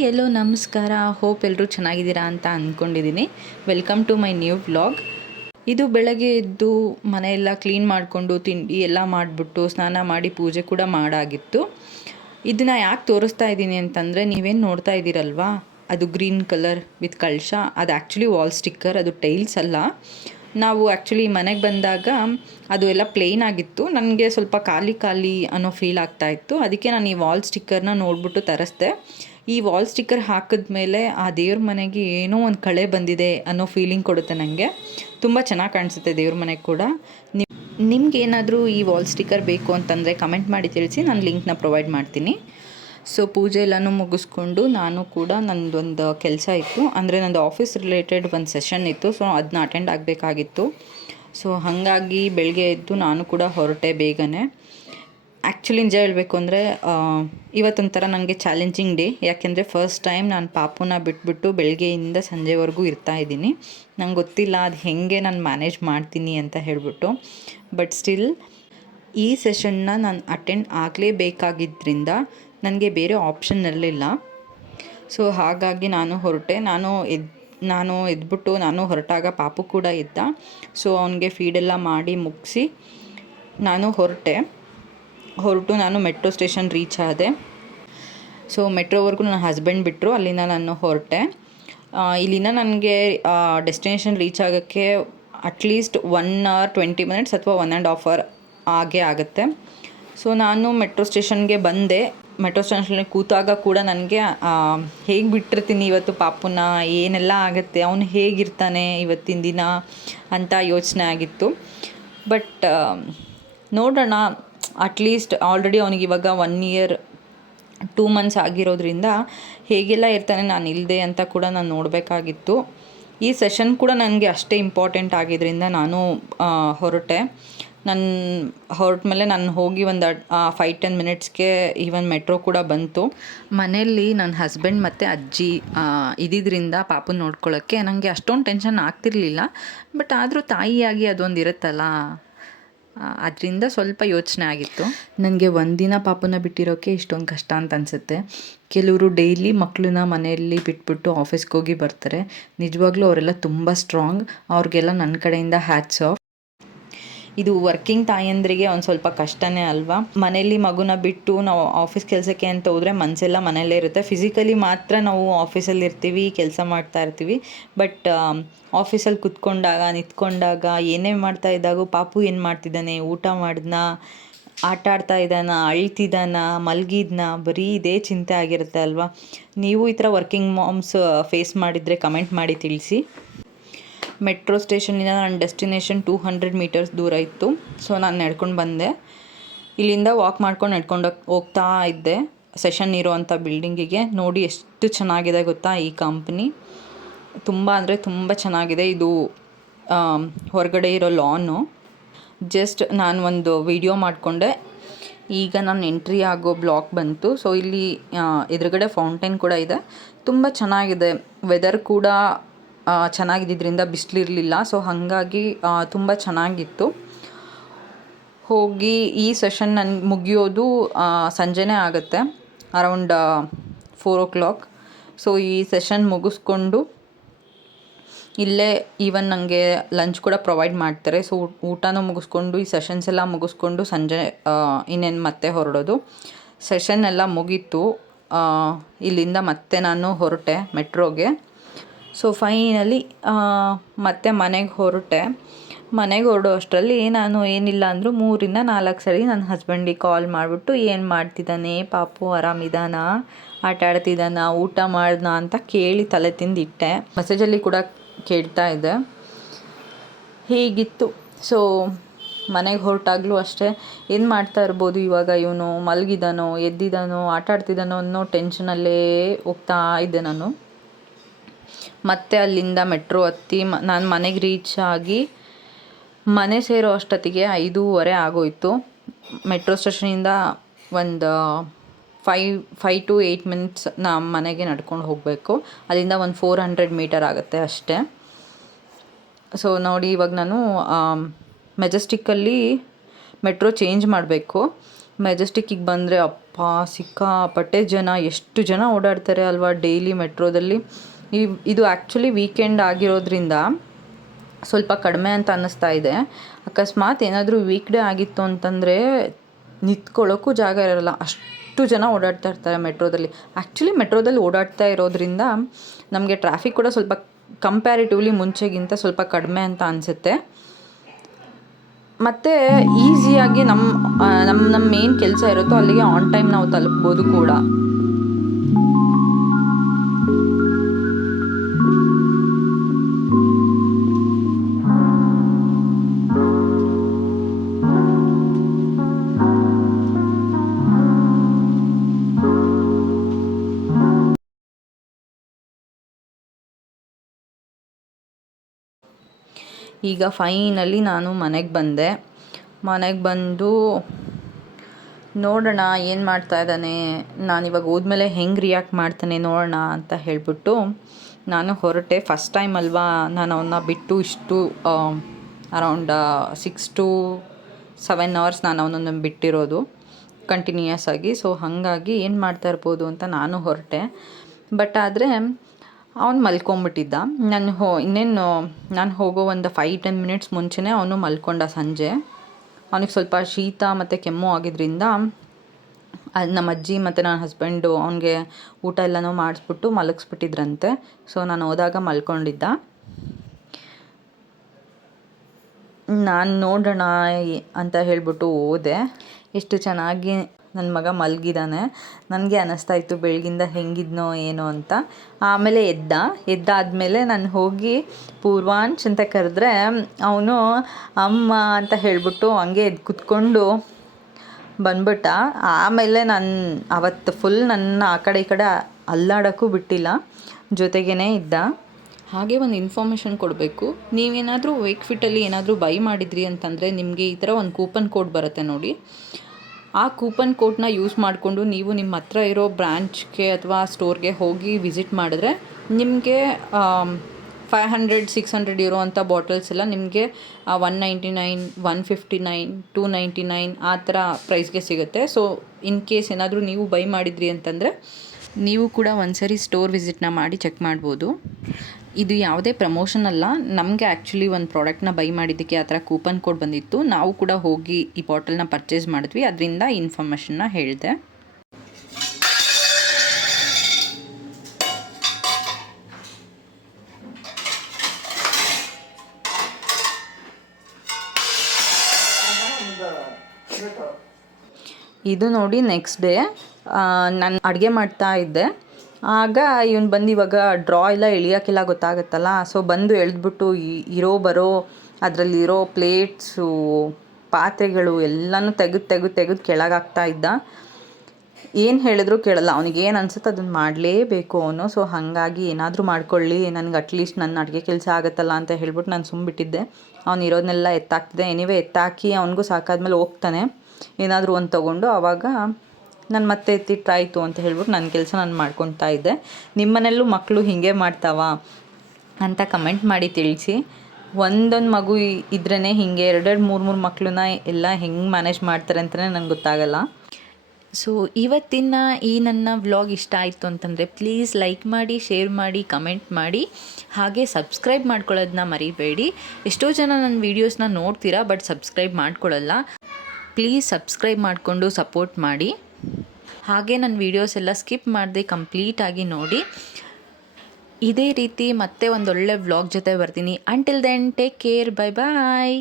Hi ಎಲ್ಲೋ ನಮಸ್ಕಾರ, hope ಎಲ್ಲರೂ ಚೆನ್ನಾಗಿದ್ದೀರಾ ಅಂತ ಅಂದ್ಕೊಂಡಿದ್ದೀನಿ welcome to my new vlog ಇದು ಬೆಳಗ್ಗೆ ಎದ್ದು ಮನೆಯೆಲ್ಲ ಕ್ಲೀನ್ ಮಾಡಿಕೊಂಡು ತಿಂಡಿ ಎಲ್ಲ ಮಾಡಿಬಿಟ್ಟು ಸ್ನಾನ ಮಾಡಿ ಪೂಜೆ ಕೂಡ ಮಾಡಾಗಿತ್ತು. ಇದನ್ನು ಯಾಕೆ ತೋರಿಸ್ತಾ ಇದ್ದೀನಿ ಅಂತಂದರೆ ನೀವೇನು ನೋಡ್ತಾ ಇದ್ದೀರಲ್ವಾ? ಅದು ಗ್ರೀನ್ ಕಲರ್ ವಿತ್ ಕಳಶ ಅದು ಆ್ಯಕ್ಚುಲಿ ವಾಲ್ ಸ್ಟಿಕ್ಕರ್ ಅದು ಟೈಲ್ಸ್ ಅಲ್ಲ. ನಾವು ಆ್ಯಕ್ಚುಲಿ ಮನೆಗೆ ಬಂದಾಗ ಅದು ಎಲ್ಲ ಪ್ಲೇನ್ ಆಗಿತ್ತು. ನನಗೆ ಸ್ವಲ್ಪ ಖಾಲಿ ಖಾಲಿ ಅನ್ನೋ ಫೀಲ್ ಆಗ್ತಾ ಇತ್ತು. ಅದಕ್ಕೆ ನಾನು ಈ ವಾಲ್ ಸ್ಟಿಕ್ಕರ್ನ ನೋಡ್ಬಿಟ್ಟು ತರಿಸ್ದೆ. ಈ ವಾಲ್ ಸ್ಟಿಕ್ಕರ್ ಹಾಕಿದ ಮೇಲೆ ಆ ದೇವ್ರ ಮನೆಗೆ ಏನೋ ಒಂದು ಕಳೆ ಬಂದಿದೆ ಅನ್ನೋ ಫೀಲಿಂಗ್ ಕೊಡುತ್ತೆ ನನಗೆ ತುಂಬ ಚೆನ್ನಾಗಿ ಕಾಣಿಸುತ್ತೆ ದೇವ್ರ ಮನೆಗೆ ಕೂಡ. ನಿಮ್ಗೆ ಏನಾದರೂ ಈ ವಾಲ್ ಸ್ಟಿಕ್ಕರ್ ಬೇಕು ಅಂತಂದರೆ ಕಮೆಂಟ್ ಮಾಡಿ ತಿಳಿಸಿ. ನಾನು ಲಿಂಕ್ನ ಪ್ರೊವೈಡ್ ಮಾಡ್ತೀನಿ. ಸೊ ಪೂಜೆ ಎಲ್ಲನೂ ಮುಗಿಸ್ಕೊಂಡು ನಾನು ಕೂಡ ನಂದೊಂದು ಕೆಲಸ ಇತ್ತು. ಅಂದರೆ ನಂದು ಆಫೀಸ್ ರಿಲೇಟೆಡ್ ಒಂದು ಸೆಷನ್ ಇತ್ತು. ಸೊ ಅದನ್ನ ಅಟೆಂಡ್ ಆಗಬೇಕಾಗಿತ್ತು. ಸೊ ಹಾಗಾಗಿ ಬೆಳಗ್ಗೆ ಎದ್ದು ನಾನು ಕೂಡ ಹೊರಟೆ ಬೇಗನೆ. ಆ್ಯಕ್ಚುಲಿ ನಿಜ ಹೇಳಬೇಕು ಅಂದರೆ ಇವತ್ತೊಂಥರ ನನಗೆ ಚಾಲೆಂಜಿಂಗ್ ಡೇ ಯಾಕೆಂದರೆ ಫಸ್ಟ್ ಟೈಮ್ ನಾನು ಪಾಪುನ ಬಿಟ್ಬಿಟ್ಟು ಬೆಳಗ್ಗೆಯಿಂದ ಸಂಜೆವರೆಗೂ ಇರ್ತಾ ಇದ್ದೀನಿ. ನಂಗೆ ಗೊತ್ತಿಲ್ಲ ಅದು ಹೇಗೆ ನಾನು ಮ್ಯಾನೇಜ್ ಮಾಡ್ತೀನಿ ಅಂತ ಹೇಳಿಬಿಟ್ಟು. ಬಟ್ ಸ್ಟಿಲ್ ಈ ಸೆಷನ್ನ ನಾನು ಅಟೆಂಡ್ ಆಗಲೇಬೇಕಾಗಿದ್ದರಿಂದ ನನಗೆ ಬೇರೆ ಆಪ್ಷನ್ ಇರಲಿಲ್ಲ. ಸೊ ಹಾಗಾಗಿ ನಾನು ಹೊರಟೆ. ನಾನು ಎದ್, ನಾನು ಎದ್ಬಿಟ್ಟು ನಾನು ಹೊರಟಾಗ ಪಾಪು ಕೂಡ ಇದ್ದ. ಸೊ ಅವನಿಗೆ ಫೀಡೆಲ್ಲ ಮಾಡಿ ಮುಗಿಸಿ ನಾನು ಹೊರಟೆ. ಹೊರಟು ನಾನು ಮೆಟ್ರೋ ಸ್ಟೇಷನ್ ರೀಚ್ ಆದೆ. ಸೊ ಮೆಟ್ರೋವರೆಗೂ ನನ್ನ ಹಸ್ಬೆಂಡ್ ಬಿಟ್ಟರು ಅಲ್ಲಿಂದ ನಾನು ಹೊರಟೆ. ಇಲ್ಲಿನ ನನಗೆ ಡೆಸ್ಟಿನೇಷನ್ ರೀಚ್ ಆಗೋಕ್ಕೆ at least one hour twenty minutes ಅಥವಾ ಒನ್ ಆ್ಯಂಡ್ ಹಾಫ್ ಅವರ್ ಆಗೇ ಆಗುತ್ತೆ. ಸೊ ನಾನು ಮೆಟ್ರೋ ಸ್ಟೇಷನ್ಗೆ ಬಂದೆ. ಮೆಟ್ರೋ ಸ್ಟೇಷನಲ್ಲಿ ಕೂತಾಗ ಕೂಡ ನನಗೆ ಹೇಗೆ ಬಿಟ್ಟಿರ್ತೀನಿ ಇವತ್ತು ಪಾಪುನ, ಏನೆಲ್ಲ ಆಗುತ್ತೆ, ಅವನು ಹೇಗಿರ್ತಾನೆ ಇವತ್ತಿನ ದಿನ ಅಂತ ಯೋಚನೆ ಆಗಿತ್ತು. ಬಟ್ ನೋಡೋಣ ಅಟ್ಲೀಸ್ಟ್ ಆಲ್ರೆಡಿ ಅವನಿಗೆ ಇವಾಗ ಒನ್ ಇಯರ್ ಟೂ ಮಂತ್ಸ್ ಆಗಿರೋದ್ರಿಂದ ಹೇಗೆಲ್ಲ ಇರ್ತಾನೆ, ನಾನು ಇಲ್ಲದೆ ಅಂತ ಕೂಡ ನಾನು ನೋಡಬೇಕಾಗಿತ್ತು. ಈ ಸೆಷನ್ ಕೂಡ ನನಗೆ ಅಷ್ಟೇ ಇಂಪಾರ್ಟೆಂಟ್ ಆಗಿದ್ದರಿಂದ ನಾನು ಹೊರಟೆ. ನನ್ನ ಹೊರಟ ಮೇಲೆ ನಾನು ಹೋಗಿ ಒಂದು ಫೈವ್ ಟೆನ್ ಮಿನಿಟ್ಸ್ಗೆ ಈವನ್ ಮೆಟ್ರೋ ಕೂಡ ಬಂತು. ಮನೆಯಲ್ಲಿ ನನ್ನ ಹಸ್ಬೆಂಡ್ ಮತ್ತು ಅಜ್ಜಿ ಇದ್ದಿದ್ದರಿಂದ ಪಾಪು ನೋಡ್ಕೊಳ್ಳೋಕ್ಕೆ ನನಗೆ ಅಷ್ಟೊಂದು ಟೆನ್ಷನ್ ಆಗ್ತಿರ್ಲಿಲ್ಲ. ಬಟ್ ಆದರೂ ತಾಯಿಯಾಗಿ ಅದೊಂದು ಇರುತ್ತಲ್ಲ ಅದರಿಂದ ಸ್ವಲ್ಪ ಯೋಚನೆ ಆಗಿತ್ತು. ನನಗೆ ಒಂದಿನ ಪಾಪನ ಬಿಟ್ಟಿರೋಕ್ಕೆ ಇಷ್ಟೊಂದು ಕಷ್ಟ ಅಂತ ಅನಿಸುತ್ತೆ. ಕೆಲವರು ಡೈಲಿ ಮಕ್ಕಳನ್ನ ಮನೆಯಲ್ಲಿ ಬಿಟ್ಬಿಟ್ಟು ಆಫೀಸ್ಗೆ ಹೋಗಿ ಬರ್ತಾರೆ. ನಿಜವಾಗ್ಲೂ ಅವರೆಲ್ಲ ತುಂಬ ಸ್ಟ್ರಾಂಗ್ ಅವ್ರಿಗೆಲ್ಲ ನನ್ನ ಕಡೆಯಿಂದ ಹ್ಯಾಟ್ಸ್ ಆಫ್ ಇದು ವರ್ಕಿಂಗ್ ತಾಯಂದ್ರಿಗೆ ಒಂದು ಸ್ವಲ್ಪ ಕಷ್ಟನೇ ಅಲ್ವಾ? ಮನೇಲಿ ಮಗುನ ಬಿಟ್ಟು ನಾವು ಆಫೀಸ್ ಕೆಲಸಕ್ಕೆ ಅಂತ ಹೋದರೆ ಮನಸ್ಸೆಲ್ಲ ಮನೆಯಲ್ಲೇ ಇರುತ್ತೆ. ಫಿಸಿಕಲಿ ಮಾತ್ರ ನಾವು ಆಫೀಸಲ್ಲಿ ಇರ್ತೀವಿ, ಕೆಲಸ ಮಾಡ್ತಾ ಇರ್ತೀವಿ. ಬಟ್ ಆಫೀಸಲ್ಲಿ ಕುತ್ಕೊಂಡಾಗ, ನಿಂತ್ಕೊಂಡಾಗ ಏನೇ ಮಾಡ್ತಾ ಇದ್ದಾಗ ಪಾಪು ಏನು ಮಾಡ್ತಿದ್ದಾನೆ? ಊಟ ಮಾಡಿದ್ನ? ಆಟ ಆಡ್ತಾ ಇದ್ದಾನ? ಅಳ್ತಿದ್ದಾನ? ಮಲಗಿದ್ನ? ಬರೀ ಇದೇ ಚಿಂತೆ ಆಗಿರುತ್ತೆ ಅಲ್ವಾ? ನೀವು ಈ ಥರ ವರ್ಕಿಂಗ್ ಮಾಮ್ಸ್ ಫೇಸ್ ಮಾಡಿದರೆ ಕಮೆಂಟ್ ಮಾಡಿ ತಿಳಿಸಿ. ಮೆಟ್ರೋ ಸ್ಟೇಷನಿಂದ ನನ್ನ ಡೆಸ್ಟಿನೇಷನ್ ಟೂ ಹಂಡ್ರೆಡ್ ಮೀಟರ್ಸ್ ದೂರ ಇತ್ತು. ಸೊ ನಾನು ನಡ್ಕೊಂಡು ಬಂದೆ. ಇಲ್ಲಿಂದ ವಾಕ್ ಮಾಡ್ಕೊಂಡು ನಡ್ಕೊಂಡು ಹೋಗ್ತಾ ಇದ್ದೆ. ಸೆಷನ್ ಇರೋವಂಥ ಬಿಲ್ಡಿಂಗಿಗೆ. ನೋಡಿ ಎಷ್ಟು ಚೆನ್ನಾಗಿದೆ ಗೊತ್ತಾ ಈ ಕಂಪ್ನಿ. ತುಂಬ ಅಂದರೆ ತುಂಬ ಚೆನ್ನಾಗಿದೆ. ಇದು ಹೊರಗಡೆ ಇರೋ ಲಾನು. ಜಸ್ಟ್ ನಾನು ಒಂದು ವಿಡಿಯೋ ಮಾಡಿಕೊಂಡೆ. ಈಗ ನಾನು ಎಂಟ್ರಿ ಆಗೋ ಬ್ಲಾಕ್ ಬಂತು. ಸೊ ಇಲ್ಲಿ ಎದುರುಗಡೆ ಫೌಂಟೇನ್ ಕೂಡ ಇದೆ. ತುಂಬ ಚೆನ್ನಾಗಿದೆ. ವೆದರ್ ಕೂಡ ಚೆನ್ನಾಗಿದ್ದರಿಂದ ಬಿಸಿಲಿರಲಿಲ್ಲ. ಸೊ ಹಾಗಾಗಿ ತುಂಬ ಚೆನ್ನಾಗಿತ್ತು. ಹೋಗಿ ಈ ಸೆಷನ್ ನನ್ನ ಮುಗಿಯೋದು ಸಂಜೆನೇ ಆಗುತ್ತೆ. Around four o'clock so ಈ ಸೆಷನ್ ಮುಗಿಸ್ಕೊಂಡು ಇಲ್ಲೇ ಈವನ್ ನನಗೆ ಲಂಚ್ ಕೂಡ ಪ್ರೊವೈಡ್ ಮಾಡ್ತಾರೆ. ಸೊ ಊಟನೂ ಮುಗಿಸ್ಕೊಂಡು, ಈ ಸೆಷನ್ಸ್ ಎಲ್ಲ ಮುಗಿಸ್ಕೊಂಡು ಸಂಜೆ ಇನ್ನೇನು ಮತ್ತೆ ಹೊರಡೋದು. ಸೆಷನ್ ಎಲ್ಲ ಮುಗೀತು. ಇಲ್ಲಿಂದ ಮತ್ತೆ ನಾನು ಹೊರಟೆ ಮೆಟ್ರೋಗೆ. ಸೊ ಫೈನಲಿ ಮತ್ತೆ ಮನೆಗೆ ಹೊರಟೆ. ಮನೆಗೆ ಹೊರಡೋ ಅಷ್ಟರಲ್ಲಿ ನಾನು ಏನಿಲ್ಲ ಅಂದರೂ ಮೂರಿಂದ ನಾಲ್ಕು ಸರಿ ನನ್ನ ಹಸ್ಬೆಂಡಿಗೆ ಕಾಲ್ ಮಾಡಿಬಿಟ್ಟು, ಏನು ಮಾಡ್ತಿದ್ದಾನೆ? ಪಾಪು ಆರಾಮಿದಾನ ಆಟ ಆಡ್ತಿದ್ದಾನ? ಊಟ ಮಾಡ್ದ ಅಂತ ಕೇಳಿ ತಲೆ ತಿಂದಿಟ್ಟೆ ಮೆಸೇಜಲ್ಲಿ ಕೂಡ ಕೇಳ್ತಾ ಇದ್ದೆ. ಹೀಗಿತ್ತು. ಸೊ ಮನೆಗೆ ಹೊರಟಾಗಲೂ ಅಷ್ಟೇ. ಏನು ಮಾಡ್ತಾ ಇರ್ಬೋದು ಇವಾಗ ಇವನು? ಮಲಗಿದಾನೋ? ಎದ್ದಿದಾನೋ? ಆಟ ಆಡ್ತಿದ್ದಾನೋ ಅನ್ನೋ ಟೆನ್ಷನಲ್ಲೇ ಹೋಗ್ತಾ ಇದ್ದೆ ನಾನು. ಮತ್ತೆ ಅಲ್ಲಿಂದ ಮೆಟ್ರೋ ಹತ್ತಿ ನಾನು ಮನೆಗೆ ರೀಚ್ ಆಗಿ ಮನೆ ಸೇರೋ ಅಷ್ಟೊತ್ತಿಗೆ ಐದೂವರೆ ಆಗೋಯಿತು. ಮೆಟ್ರೋ ಸ್ಟೇಷನಿಂದ ಒಂದು five five to eight minutes ನಮ್ಮ ಮನೆಗೆ ನಡ್ಕೊಂಡು ಹೋಗಬೇಕು. ಅಲ್ಲಿಂದ ಒಂದು ಫೋರ್ ಹಂಡ್ರೆಡ್ ಮೀಟರ್ ಆಗುತ್ತೆ ಅಷ್ಟೇ. ಸೊ ನೋಡಿ ಇವಾಗ ನಾನು ಮೆಜೆಸ್ಟಿಕ್ಕಲ್ಲಿ ಮೆಟ್ರೋ ಚೇಂಜ್ ಮಾಡಬೇಕು. ಮೆಜೆಸ್ಟಿಕ್ಕಿಗೆ ಬಂದರೆ ಅಪ್ಪ ಸಿಕ್ಕಾಪಟ್ಟೆ ಜನ, ಎಷ್ಟು ಜನ ಓಡಾಡ್ತಾರೆ ಅಲ್ವಾ ಡೈಲಿ ಮೆಟ್ರೋದಲ್ಲಿ. ಇದು ಆ್ಯಕ್ಚುಲಿ ವೀಕೆಂಡ್ ಆಗಿರೋದ್ರಿಂದ ಸ್ವಲ್ಪ ಕಡಿಮೆ ಅಂತ ಅನ್ನಿಸ್ತಾ ಇದೆ. ಅಕಸ್ಮಾತ್ ಏನಾದರೂ ವೀಕ್ ಡೇ ಆಗಿತ್ತು ಅಂತಂದರೆ ನಿಂತ್ಕೊಳ್ಳೋಕ್ಕೂ ಜಾಗ ಇರಲ್ಲ. ಅಷ್ಟು ಜನ ಓಡಾಡ್ತಾ ಇರ್ತಾರೆ ಮೆಟ್ರೋದಲ್ಲಿ ಆ್ಯಕ್ಚುಲಿ ಮೆಟ್ರೋದಲ್ಲಿ ಓಡಾಡ್ತಾ ಇರೋದ್ರಿಂದ ನಮಗೆ ಟ್ರಾಫಿಕ್ ಕೂಡ ಸ್ವಲ್ಪ ಕಂಪ್ಯಾರಿಟಿವ್ಲಿ ಮುಂಚೆಗಿಂತ ಸ್ವಲ್ಪ ಕಡಿಮೆ ಅಂತ ಅನಿಸುತ್ತೆ. ಮತ್ತು ಈಸಿಯಾಗಿ ನಮ್ಮ ನಮ್ಮ ನಮ್ಮ ಮೇನ್ ಕೆಲಸ ಇರುತ್ತೋ ಅಲ್ಲಿಗೆ ಆನ್ ಟೈಮ್ ನಾವು ತಲುಪ್ಬೋದು ಕೂಡ. ಈಗ ಫೈನಲಿ ನಾನು ಮನೆಗೆ ಬಂದೆ. ಮನೆಗೆ ಬಂದು ನೋಡೋಣ ಏನು ಮಾಡ್ತಾ ಇದ್ದಾನೆ. ನಾನು ಇವಾಗ ಹೋದ್ಮೇಲೆ ಹೆಂಗೆ ರಿಯಾಕ್ಟ್ ಮಾಡ್ತಾನೆ ನೋಡೋಣ ಅಂತ ಹೇಳಿಬಿಟ್ಟು ನಾನು ಹೊರಟೆ. ಫಸ್ಟ್ ಟೈಮ್ ಅಲ್ವಾ, ನಾನು ಅವನ್ನ ಬಿಟ್ಟು ಇಷ್ಟು around six to seven hours ನಾನು ಅವನನ್ನು ಬಿಟ್ಟಿರೋದು ಕಂಟಿನ್ಯೂಯಸ್ ಆಗಿ. ಸೊ ಹಾಗಾಗಿ ಏನು ಮಾಡ್ತಾ ಇರ್ಬೋದು ಅಂತ ನಾನು ಹೊರಟೆ. ಬಟ್ ಆದರೆ ಅವ್ನು ಮಲ್ಕೊಂಬಿಟ್ಟಿದ್ದ. ನಾನು ಹೋ, ಇನ್ನೇನು, ನಾನು ಹೋಗೋ ಒಂದು ಫೈವ್ ಟೆನ್ ಮಿನಿಟ್ಸ್ ಮುಂಚೆನೇ ಅವನು ಮಲ್ಕೊಂಡ ಸಂಜೆ. ಅವನಿಗೆ ಸ್ವಲ್ಪ ಶೀತ ಮತ್ತು ಕೆಮ್ಮು ಆಗಿದ್ದರಿಂದ ನಮ್ಮ ಅಜ್ಜಿ ಮತ್ತು ನನ್ನ ಹಸ್ಬೆಂಡು ಅವನಿಗೆ ಊಟ ಎಲ್ಲನೂ ಮಾಡಿಸ್ಬಿಟ್ಟು ಮಲಗಿಸ್ಬಿಟ್ಟಿದ್ರಂತೆ. ಸೊ ನಾನು ಹೋದಾಗ ಮಲ್ಕೊಂಡಿದ್ದ. ನಾನು ನೋಡೋಣ ಅಂತ ಹೇಳಿಬಿಟ್ಟು ಓದೆ ಎಷ್ಟು ಚೆನ್ನಾಗಿ ನನ್ನ ಮಗ ಮಲಗಿದ್ದಾನೆ ನನಗೆ ಅನ್ನಿಸ್ತಾ ಇತ್ತು, ಬೆಳಗಿಂದ ಹೆಂಗಿದ್ನೋ ಏನೋ ಅಂತ. ಆಮೇಲೆ ಎದ್ದ. ಎದ್ದಾದಮೇಲೆ ನಾನು ಹೋಗಿ ಪೂರ್ವಾಂಚ್ ಅಂತ ಕರೆದ್ರೆ, ಅವನು ಅಮ್ಮ ಅಂತ ಹೇಳಿಬಿಟ್ಟು ಹಂಗೆ ಎದ್ದು ಕುತ್ಕೊಂಡು ಬಂದ್ಬಿಟ್ಟ. ಆಮೇಲೆ ನಾನು ಅವತ್ತು ಫುಲ್ ನನ್ನ ಆ ಕಡೆ ಈ ಕಡೆ ಅಲ್ಲಾಡೋಕ್ಕೂ ಬಿಟ್ಟಿಲ್ಲ. ಜೊತೆಗೇ ಇದ್ದ. ಹಾಗೆ ಒಂದು ಇನ್ಫಾರ್ಮೇಷನ್ ಕೊಡಬೇಕು. ನೀವೇನಾದರೂ ವೇಕ್ ಫಿಟ್ಟಲ್ಲಿ ಏನಾದರೂ ಬೈ ಮಾಡಿದ್ರಿ ಅಂತಂದರೆ ನಿಮಗೆ ಈ ಥರ ಒಂದು ಕೂಪನ್ ಕೋಡ್ ಬರುತ್ತೆ ನೋಡಿ. ಆ ಕೂಪನ್ ಕೋಡ್ನ ಯೂಸ್ ಮಾಡಿಕೊಂಡು ನೀವು ನಿಮ್ಮ ಹತ್ರ ಇರೋ ಬ್ರ್ಯಾಂಚ್ಗೆ ಅಥವಾ ಸ್ಟೋರ್ಗೆ ಹೋಗಿ ವಿಸಿಟ್ ಮಾಡಿದ್ರೆ ನಿಮಗೆ ಫೈವ್ ಹಂಡ್ರೆಡ್, ಸಿಕ್ಸ್ ಹಂಡ್ರೆಡ್ ಇರೋ ಅಂಥ ಬಾಟಲ್ಸ್ ಎಲ್ಲ ನಿಮಗೆ one ninety nine, one fifty nine, two ninety nine ಆ ಥರ ಪ್ರೈಸ್ಗೆ ಸಿಗುತ್ತೆ. ಸೊ, ಇನ್ ಕೇಸ್ ಏನಾದರೂ ನೀವು ಬೈ ಮಾಡಿದ್ರಿ ಅಂತಂದರೆ, ನೀವು ಕೂಡ ಒಂದ್ಸರಿ ಸ್ಟೋರ್ ವಿಸಿಟ್ನ ಮಾಡಿ ಚೆಕ್ ಮಾಡ್ಬೋದು. ಇದು ಯಾವುದೇ ಪ್ರಮೋಷನ್ ಅಲ್ಲ. ನಮಗೆ ಆ್ಯಕ್ಚುಲಿ ಒಂದು ಪ್ರಾಡಕ್ಟ್ನ ಬೈ ಮಾಡಿದ್ದಕ್ಕೆ ಆ ಥರ ಕೂಪನ್ ಕೋಡ್ ಬಂದಿತ್ತು. ನಾವು ಕೂಡ ಹೋಗಿ ಈ ಬಾಟಲ್ನ ಪರ್ಚೇಸ್ ಮಾಡಿದ್ವಿ. ಅದರಿಂದ ಇನ್ಫಾರ್ಮೇಷನ್ನ ಹೇಳಿದೆ. ಇದು ನೋಡಿ ನೆಕ್ಸ್ಟ್ ಡೇ ನಾನು ಅಡುಗೆ ಮಾಡ್ತಾ ಇದ್ದೆ. ಆಗ ಇವನು ಬಂದು ಇವಾಗ ಡ್ರಾ ಎಲ್ಲ ಎಳಿಯೋಕ್ಕೆಲ್ಲ ಗೊತ್ತಾಗುತ್ತಲ್ಲ? ಸೊ ಬಂದು ಎಳೆದ್ಬಿಟ್ಟು ಇರೋ ಬರೋ ಅದರಲ್ಲಿರೋ ಪ್ಲೇಟ್ಸು ಪಾತ್ರೆಗಳು ಎಲ್ಲನೂ ತೆಗೆದು ತೆಗೆದು ತೆಗೆದು ಕೆಳಗಾಗ್ತಾ ಇದ್ದ. ಏನು ಹೇಳಿದ್ರು ಕೇಳಲ್ಲ. ಅವನಿಗೆ ಏನು ಅನ್ಸುತ್ತೆ ಅದನ್ನು ಮಾಡಲೇಬೇಕು ಅವನು. ಸೊ ಹಾಗಾಗಿ ಏನಾದರೂ ಮಾಡ್ಕೊಳ್ಳಿ. ನನಗೆ ಅಟ್ಲೀಸ್ಟ್ ನನ್ನ ಅಡುಗೆ ಕೆಲಸ ಆಗುತ್ತಲ್ಲ ಅಂತ ಹೇಳ್ಬಿಟ್ಟು ನಾನು ಸುಮ್ಮಬಿಟ್ಟಿದ್ದೆ ಅವ್ನು ಇರೋದನ್ನೆಲ್ಲ ಎತ್ತಾಕ್ತಿದ್ದೆ. ಎನಿವೇ ಎತ್ತಾಕಿ ಅವನಿಗೂ ಸಾಕಾದ್ಮೇಲೆ ಹೋಗ್ತಾನೆ. ಏನಾದರೂ ಒಂದು ತೊಗೊಂಡು ಆವಾಗ ನಾನು ಮತ್ತೆ ಎತ್ತಿಟ್ಟಾಯಿತು ಅಂತ ಹೇಳ್ಬಿಟ್ಟು ನನ್ನ ಕೆಲಸ ನಾನು ಮಾಡ್ಕೊತಾ ಇದ್ದೆ. ನಿಮ್ಮನೆಯಲ್ಲೂ ಮಕ್ಕಳು ಹೀಗೆ ಮಾಡ್ತಾವ? ಅಂತ ಕಮೆಂಟ್ ಮಾಡಿ ತಿಳಿಸಿ. ಒಂದೊಂದು ಮಗು ಇದ್ರೇ ಹೀಗೆ ಎರಡೆರಡು ಮೂರು ಮೂರು ಮಕ್ಕಳನ್ನ ಎಲ್ಲ ಹೆಂಗೆ ಮ್ಯಾನೇಜ್ ಮಾಡ್ತಾರೆ ಅಂತಲೇ ನಂಗೆ ಗೊತ್ತಾಗಲ್ಲ. ಸೊ ಇವತ್ತಿನ ಈ ನನ್ನ ವ್ಲಾಗ್ ಇಷ್ಟ ಆಯಿತು ಅಂತಂದರೆ ಪ್ಲೀಸ್ ಲೈಕ್ ಮಾಡಿ ಶೇರ್ ಮಾಡಿ ಕಮೆಂಟ್ ಮಾಡಿ. ಹಾಗೆ ಸಬ್ಸ್ಕ್ರೈಬ್ ಮಾಡ್ಕೊಳ್ಳೋದನ್ನ ಮರಿಬೇಡಿ. ಎಷ್ಟೋ ಜನ ನನ್ನ ವೀಡಿಯೋಸ್ನ ನೋಡ್ತೀರಾ ಬಟ್ ಸಬ್ಸ್ಕ್ರೈಬ್ ಮಾಡ್ಕೊಳ್ಳಲ್ಲ ಪ್ಲೀಸ್ ಸಬ್ಸ್ಕ್ರೈಬ್ ಮಾಡಿಕೊಂಡು ಸಪೋರ್ಟ್ ಮಾಡಿ. ಹಾಗೆ ನನ್ನ ವೀಡಿಯೋಸ್ ಎಲ್ಲ ಸ್ಕಿಪ್ ಮಾಡಿದೆ ಕಂಪ್ಲೀಟಾಗಿ ನೋಡಿ. ಇದೇ ರೀತಿ ಮತ್ತೆ ಒಂದೊಳ್ಳೆ ವ್ಲಾಗ್ ಜೊತೆ ಬರ್ತೀನಿ. Until then take care bye bye